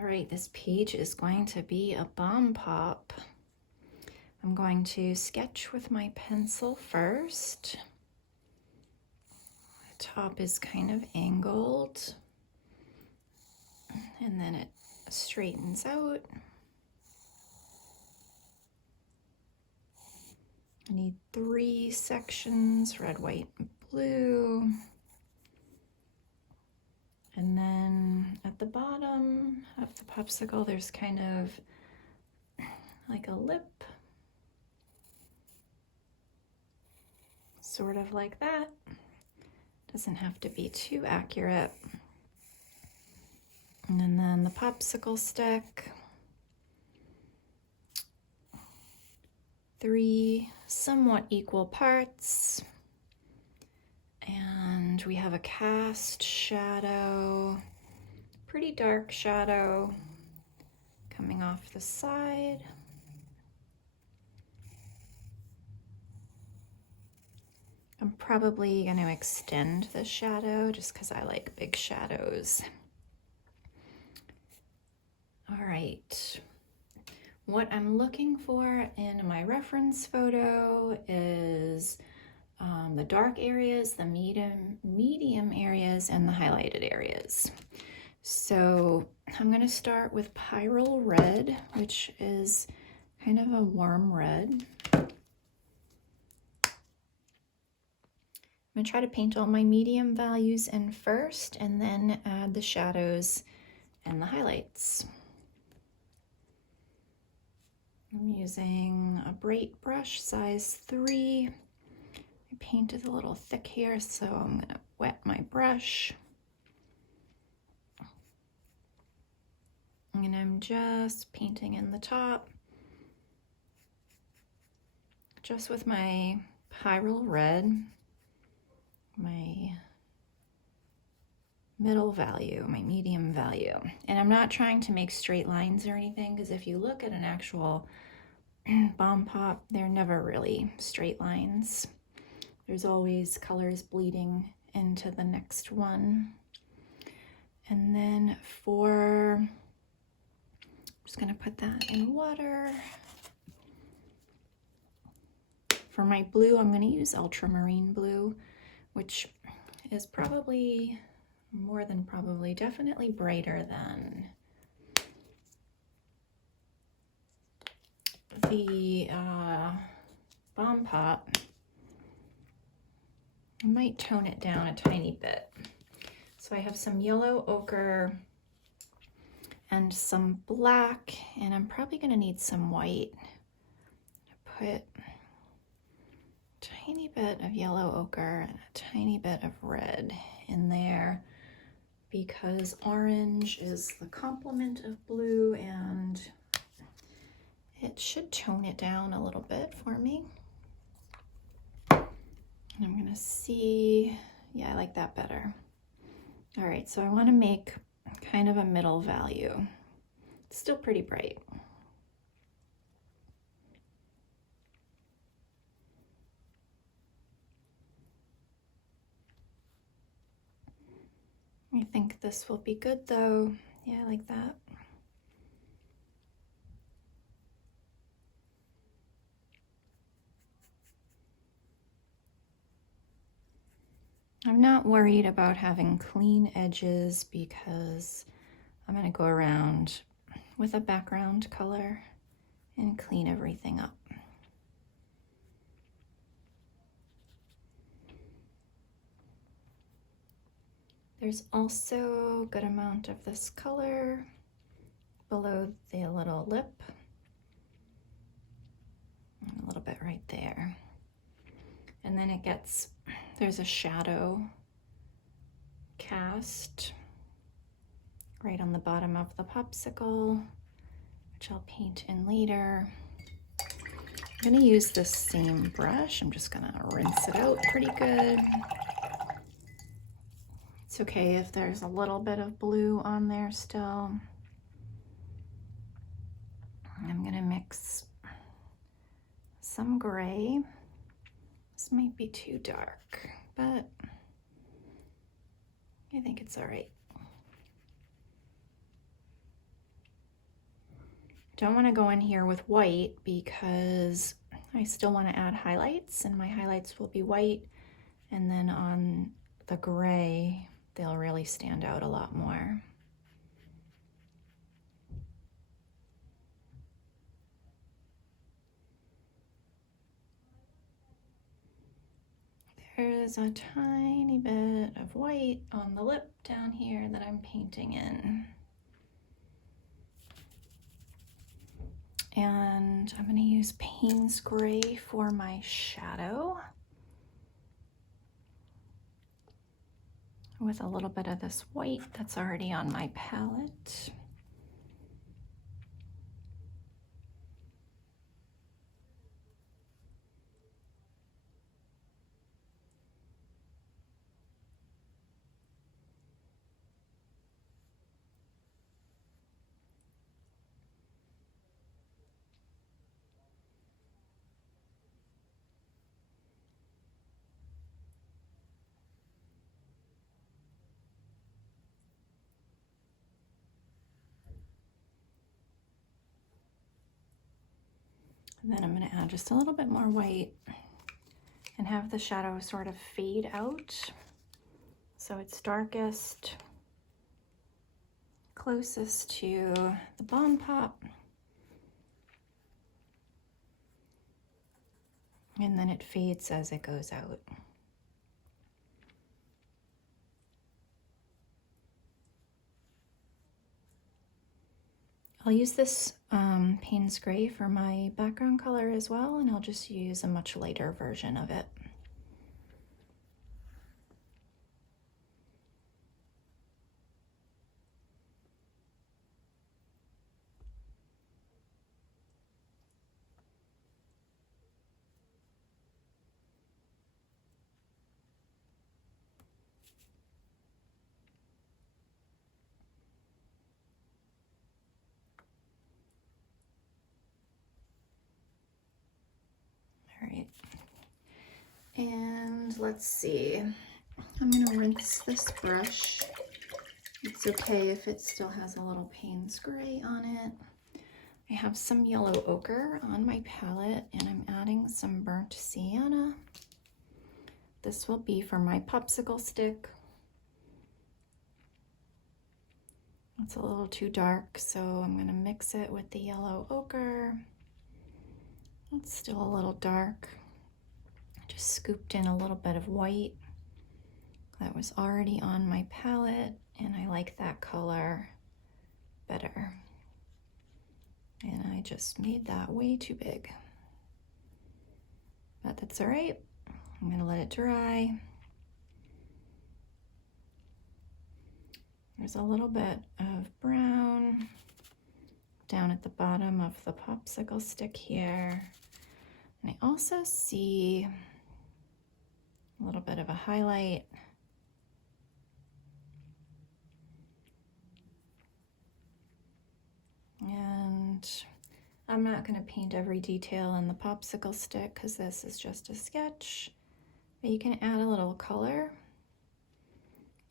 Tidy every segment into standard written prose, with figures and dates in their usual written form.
All right, this page is going to be a bomb pop. I'm going to sketch with my pencil first. The top is kind of angled, and then it straightens out. I need 3 sections, red, white, and blue. And then at the bottom of the popsicle, there's kind of like a lip. Sort of like that. Doesn't have to be too accurate. And then the popsicle stick. 3 somewhat equal parts. And we have a cast shadow, pretty dark shadow coming off the side. I'm probably going to extend the shadow just because I like big shadows. All right. What I'm looking for in my reference photo is the dark areas, the medium areas, and the highlighted areas. So I'm going to start with Pyrrole Red, which is kind of a warm red. I'm going to try to paint all my medium values in first and then add the shadows and the highlights. I'm using a bright brush, size 3. My paint is a little thick here, so I'm going to wet my brush. And I'm just painting in the top, just with my Pyrrole Red, my middle value, my medium value. And I'm not trying to make straight lines or anything, because if you look at an actual bomb pop, they're never really straight lines. There's always colors bleeding into the next one. And then I'm just gonna put that in water. For my blue, I'm gonna use ultramarine blue, which is probably, more than probably, definitely brighter than the bomb pop. I might tone it down a tiny bit. So I have some yellow ochre and some black, and I'm probably gonna need some white. Put a tiny bit of yellow ochre and a tiny bit of red in there, because orange is the complement of blue and it should tone it down a little bit for me. And I'm gonna see, yeah, I like that better. All right, so I wanna make kind of a middle value. It's still pretty bright. I think this will be good though. Yeah, I like that. I'm not worried about having clean edges because I'm going to go around with a background color and clean everything up. There's also a good amount of this color below the little lip, and a little bit right there. And then there's a shadow cast right on the bottom of the popsicle, which I'll paint in later. I'm gonna use this same brush. I'm just gonna rinse it out pretty good. It's okay if there's a little bit of blue on there still. I'm gonna mix some gray. This might be too dark, but I think it's all right. don't want to go in here with white because I still want to add highlights, and my highlights will be white, and then on the gray they'll really stand out a lot more. There's a tiny bit of white on the lip down here that I'm painting in. And I'm going to use Payne's Gray for my shadow with a little bit of this white that's already on my palette. And then I'm going to add just a little bit more white and have the shadow sort of fade out. So it's darkest, closest to the Bon Pop. And then it fades as it goes out. I'll use this Payne's Gray for my background color as well, and I'll just use a much lighter version of it. All right, and let's see. I'm gonna rinse this brush. It's okay if it still has a little Payne's Gray on it. I have some yellow ochre on my palette, and I'm adding some burnt sienna. This will be for my popsicle stick. It's a little too dark, so I'm gonna mix it with the yellow ochre. It's still a little dark. I just scooped in a little bit of white that was already on my palette, and I like that color better. And I just made that way too big. But that's all right. I'm gonna let it dry. There's a little bit of brown down at the bottom of the popsicle stick here. And I also see a little bit of a highlight. And I'm not going to paint every detail in the popsicle stick because this is just a sketch. But you can add a little color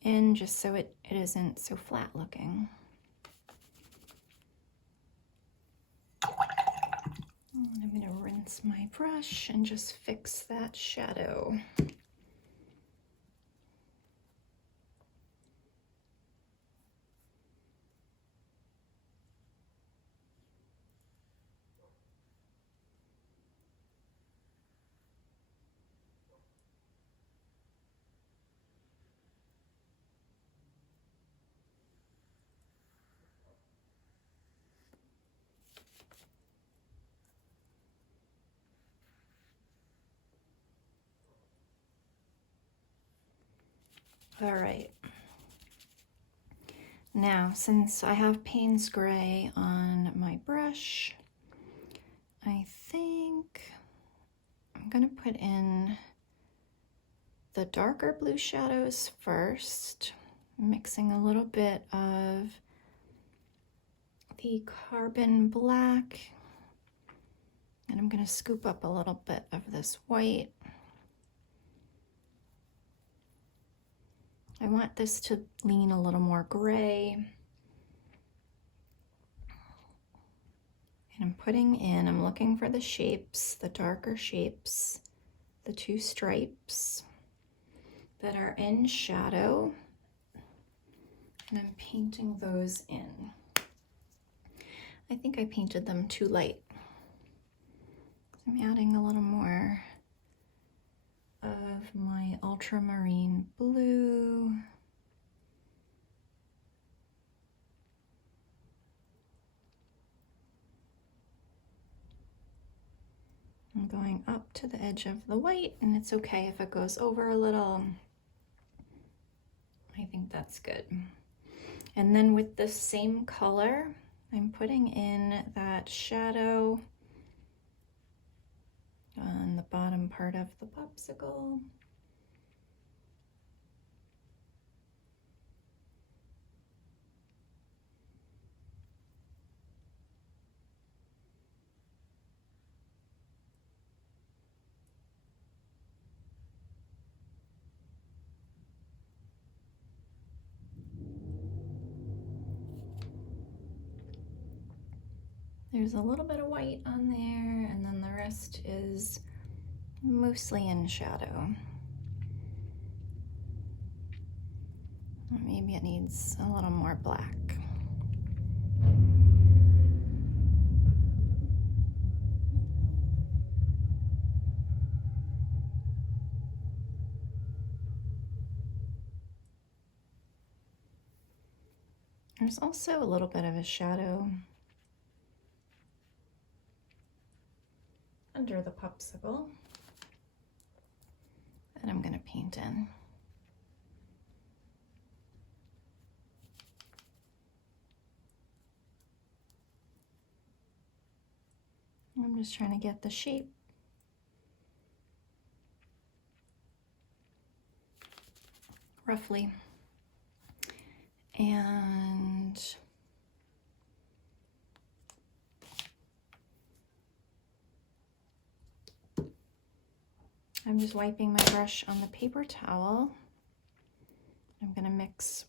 in just so it isn't so flat looking. I'm going to rinse my brush and just fix that shadow. All right. Now, since I have Payne's Gray on my brush, I think I'm going to put in the darker blue shadows first, mixing a little bit of the carbon black, and I'm going to scoop up a little bit of this white. I want this to lean a little more gray. And I'm putting in, I'm looking for the shapes, the darker shapes, the two stripes that are in shadow, and I'm painting those in. I think I painted them too light. I'm adding a little more of my ultramarine blue. I'm going up to the edge of the white, and it's okay if it goes over a little. I think that's good. And then with the same color, I'm putting in that shadow on the bottom part of the popsicle. There's a little bit of white on there, and then the rest is mostly in shadow. Maybe it needs a little more black. There's also a little bit of a shadow under the popsicle that I'm going to paint in. I'm just trying to get the shape. Roughly. And I'm just wiping my brush on the paper towel. I'm going to mix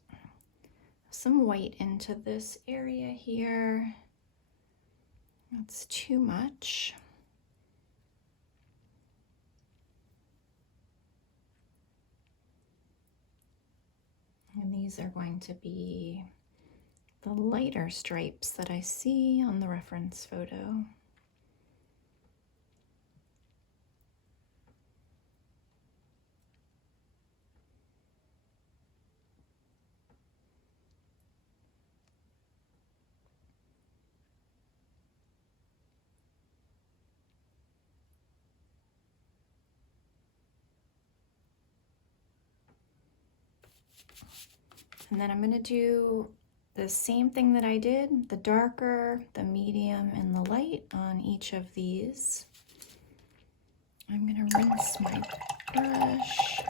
some white into this area here. That's too much. And these are going to be the lighter stripes that I see on the reference photo. And then I'm going to do the same thing that I did, the darker, the medium, and the light on each of these. I'm going to rinse my brush.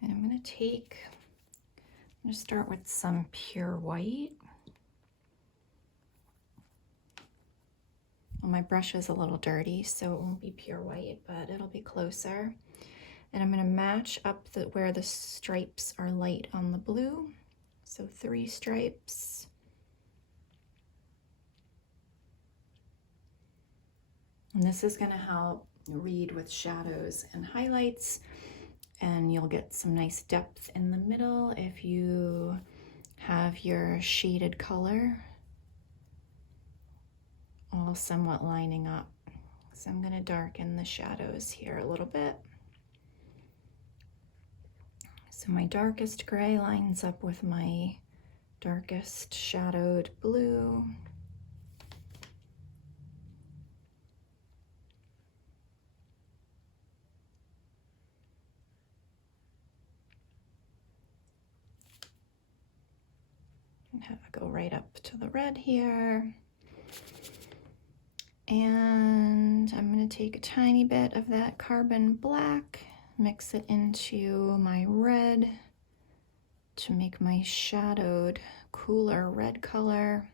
And I'm going to start with some pure white. Well, my brush is a little dirty, so it won't be pure white, but it'll be closer. And I'm going to match up where the stripes are light on the blue. So 3 stripes. And this is going to help read with shadows and highlights, and you'll get some nice depth in the middle if you have your shaded color all somewhat lining up. So I'm going to darken the shadows here a little bit. So my darkest gray lines up with my darkest shadowed blue. And have it go right up to the red here. And I'm going to take a tiny bit of that carbon black, mix it into my red to make my shadowed, cooler red color.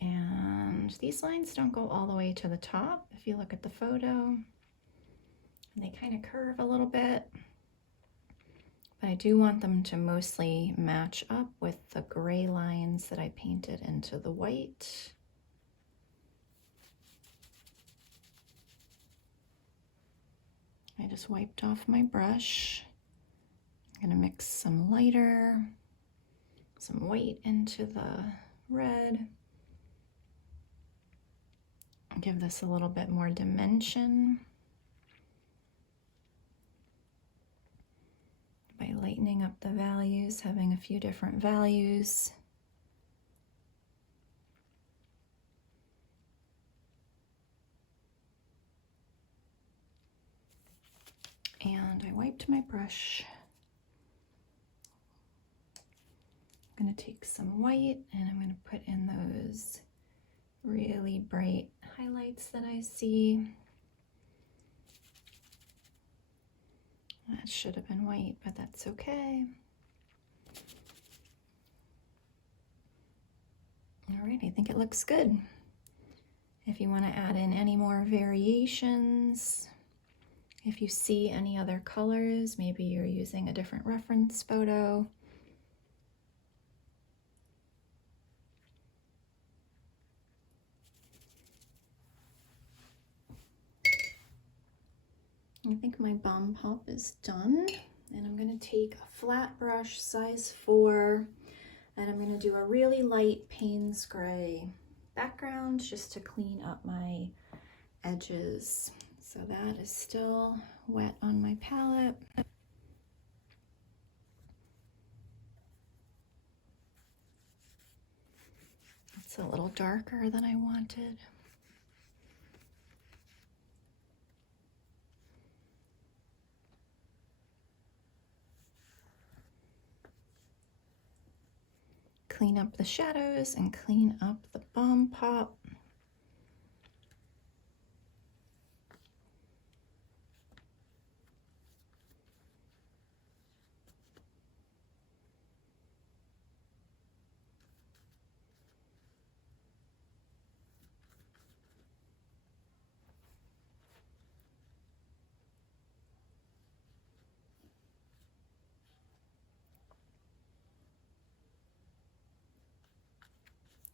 And these lines don't go all the way to the top if you look at the photo. And they kind of curve a little bit. but I do want them to mostly match up with the gray lines that I painted into the white. I just wiped off my brush. I'm gonna mix some lighter, some white into the red. Give this a little bit more dimension by lightening up the values, having a few different values. And I wiped my brush. I'm going to take some white and I'm going to put in those really bright highlights that I see. That should have been white, but that's okay. All right, I think it looks good. If you want to add in any more variations, if you see any other colors, maybe you're using a different reference photo. I think my bomb pop is done, and I'm going to take a flat brush size 4 and I'm going to do a really light Payne's gray background just to clean up my edges. So that is still wet on my palette. It's a little darker than I wanted. Clean up the shadows and clean up the bomb pop.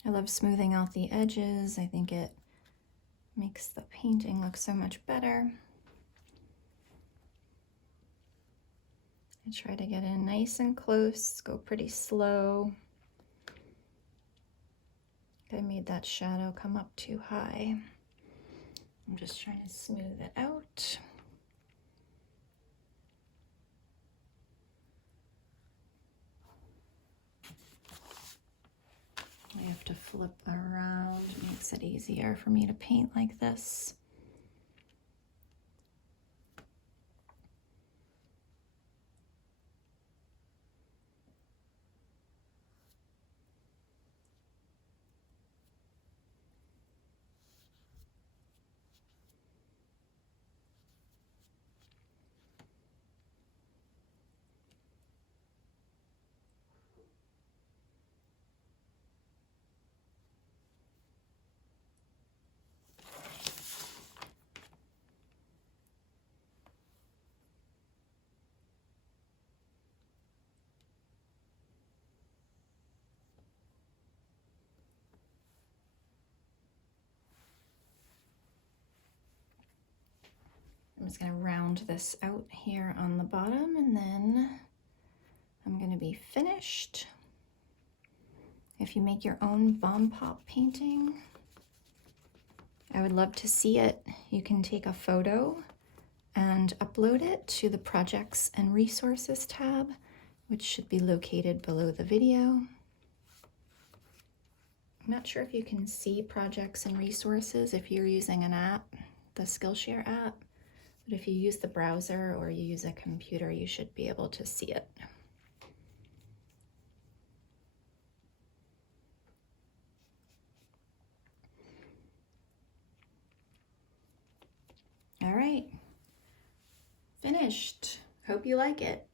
I love smoothing out the edges. I think it makes the painting look so much better. I try to get in nice and close, go pretty slow. I made that shadow come up too high. I'm just trying to smooth it out. I have to flip around. It makes it easier for me to paint like this. I'm just going to round this out here on the bottom, and then I'm going to be finished. If you make your own bomb pop painting, I would love to see it. You can take a photo and upload it to the Projects and Resources tab, which should be located below the video. I'm not sure if you can see Projects and Resources if you're using an app, the Skillshare app. But if you use the browser or you use a computer, you should be able to see it. All right, finished. Hope you like it.